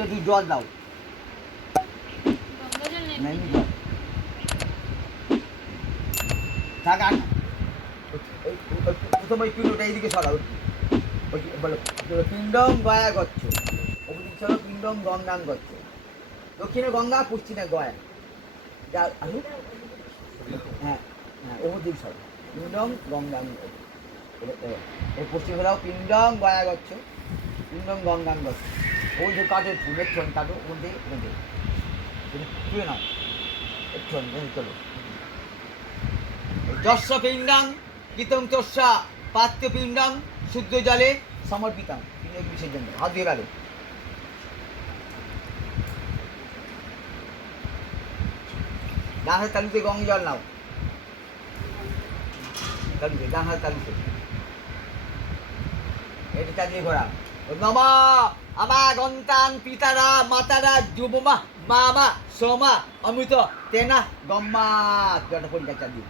তো তুই জল দাও, থাক আর প্রথম ওই পিণ্ডটা এইদিকে সরাও, ওই বলো পিণ্ডম গয়া গচ্ছ, ওদিকে সরো পিণ্ডম গঙ্গান গচ্ছ, দক্ষিণে গঙ্গা পশ্চিমে গয়া, যা আসুন, হ্যাঁ হ্যাঁ ওদিক সরো পিণ্ডম গঙ্গান, এই পশ্চিম হলাও পিণ্ডম গয়া গচ্ছ, পিণ্ডম গঙ্গান গচ্ছ, ওই যে কাটো ফুলের ছন কাটো ওখান থেকে তুলে নাও ছন চলো। যস্য পিণ্ডাং কৃতং তস্যা পাত্য পিণ্ডাং শুদ্ধ জলে সমর্পিতাং, পিণ্ড বিসর্জন দাও, হাত দিয়ে গেল। ডান হাত তালুতে গঙ্গা জল নাও, তালুতে ডান হাত তালুতে, এটা চালিয়ে ঘোরা। নমা আমা গন্তান পিতারা মাতারা যুবমা মামা সোমা অমৃত তেনা গম্মা, জলটা পরিষ্কার চালিয়ে